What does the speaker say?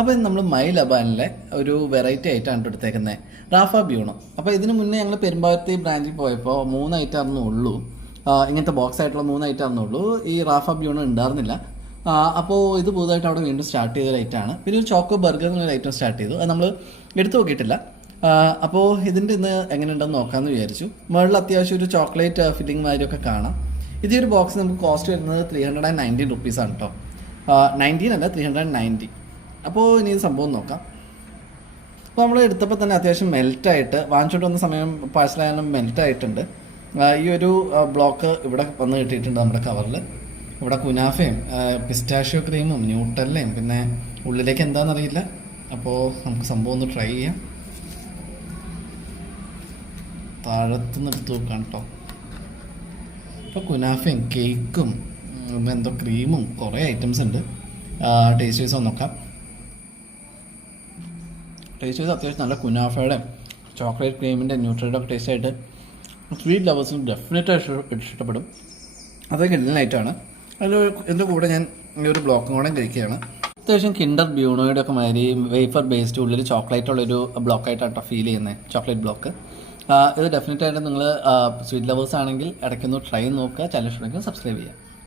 അപ്പോൾ ഇത് നമ്മൾ മൈ ലബാനിലെ ഒരു വെറൈറ്റി ആയിട്ടാണ് എടുത്തേക്കുന്നത്, റാഫ ബ്യൂണോ. അപ്പോൾ ഇതിന് മുന്നേ ഞങ്ങൾ പെരുമ്പാവൂരത്തെ ബ്രാഞ്ചിൽ പോയപ്പോൾ 3 ഐറ്റമായിരുന്നേ ഉള്ളൂ, ഇങ്ങനത്തെ ബോക്സ് ആയിട്ടുള്ള 3 ഐറ്റമായിരുന്നേ ഉള്ളൂ. ഈ റാഫ ബ്യൂണോ ഉണ്ടായിരുന്നില്ല. അപ്പോൾ ഇത് പുതുതായിട്ട് അവിടെ വീണ്ടും സ്റ്റാർട്ട് ചെയ്ത ഐറ്റമാണ്. പിന്നെ ഒരു ചോക്കോ ബർഗർ എന്നൊരു ഐറ്റം സ്റ്റാർട്ട് ചെയ്തു, അത് നമ്മൾ എടുത്തു നോക്കിയിട്ടില്ല. അപ്പോൾ ഇതിൻ്റെ ഇന്ന് എങ്ങനെ ഉണ്ടെന്ന് നോക്കാമെന്ന് വിചാരിച്ചു. മുകളിൽ അത്യാവശ്യം ഒരു ചോക്ലേറ്റ് ഫില്ലിംഗ് മാതിരിയൊക്കെ കാണാം. ഇതേ ഒരു ബോക്സ് നമുക്ക് കോസ്റ്റ് വരുന്നത് 319 റുപ്പീസാണ് കേട്ടോ. 19 അല്ല, 390. അപ്പോൾ ഇനി ഇത് സംഭവം നോക്കാം. അപ്പോൾ നമ്മൾ എടുത്തപ്പോൾ തന്നെ അത്യാവശ്യം മെൽറ്റായിട്ട് വാങ്ങിച്ചോണ്ട് വന്ന സമയം പാഴ്സലായാലും മെൽറ്റായിട്ടുണ്ട്. ഈ ഒരു ബ്ലോക്ക് ഇവിടെ വന്ന് കിട്ടിയിട്ടുണ്ട് നമ്മുടെ കവറിൽ. ഇവിടെ കുനാഫയും പിസ്റ്റാഷ്യോ ക്രീമും ന്യൂട്ടല്ലയും പിന്നെ ഉള്ളിലേക്ക് എന്താണെന്നറിയില്ല. അപ്പോൾ നമുക്ക് സംഭവം ഒന്ന് ട്രൈ ചെയ്യാം. താഴത്തുനിന്ന് എടുത്ത് നോക്കാം കേട്ടോ. ഇപ്പോൾ കുനാഫയും കേക്കും എന്തോ ക്രീമും കുറേ ഐറ്റംസ് ഉണ്ട്. ടേസ്റ്റ് വൈസ് നോക്കാം. ടേസ്റ്റ് വൈസ് അത്യാവശ്യം നല്ല കുനാഫയുടെ ചോക്ലേറ്റ് ക്രീമിൻ്റെ ന്യൂട്രയുടെ ഒക്കെ ടേസ്റ്റ് ആയിട്ട് സ്വീറ്റ് ലവേഴ്സിന് ഡെഫിനറ്റായിട്ട് ഇഷ്ടപ്പെടും. അതൊക്കെ കിടലനായിട്ടാണ്. അതിൽ എൻ്റെ കൂടെ ഞാൻ ഈ ഒരു ബ്ലോക്കും കൂടെ കഴിക്കുകയാണ്. അത്യാവശ്യം കിൻഡർ ബ്യൂണോയുടെ ഒക്കെ മാതിരി വേഫർ ബേസ്ഡ് ഉള്ളിൽ ചോക്ലേറ്റ് ഉള്ളൊരു ബ്ലോക്കായിട്ടാണ് ഫീൽ ചെയ്യുന്നത്, ചോക്ലേറ്റ് ബ്ലോക്ക്. ഇത് ഡെഫിനറ്റായിട്ട് നിങ്ങൾ സ്വീറ്റ് ലവേഴ്സ് ആണെങ്കിൽ ഇടയ്ക്കൊന്ന് ട്രൈ നോക്കുക. ചാനൽ ഇഷ്ടമെങ്കിൽ സബ്സ്ക്രൈബ് ചെയ്യുക.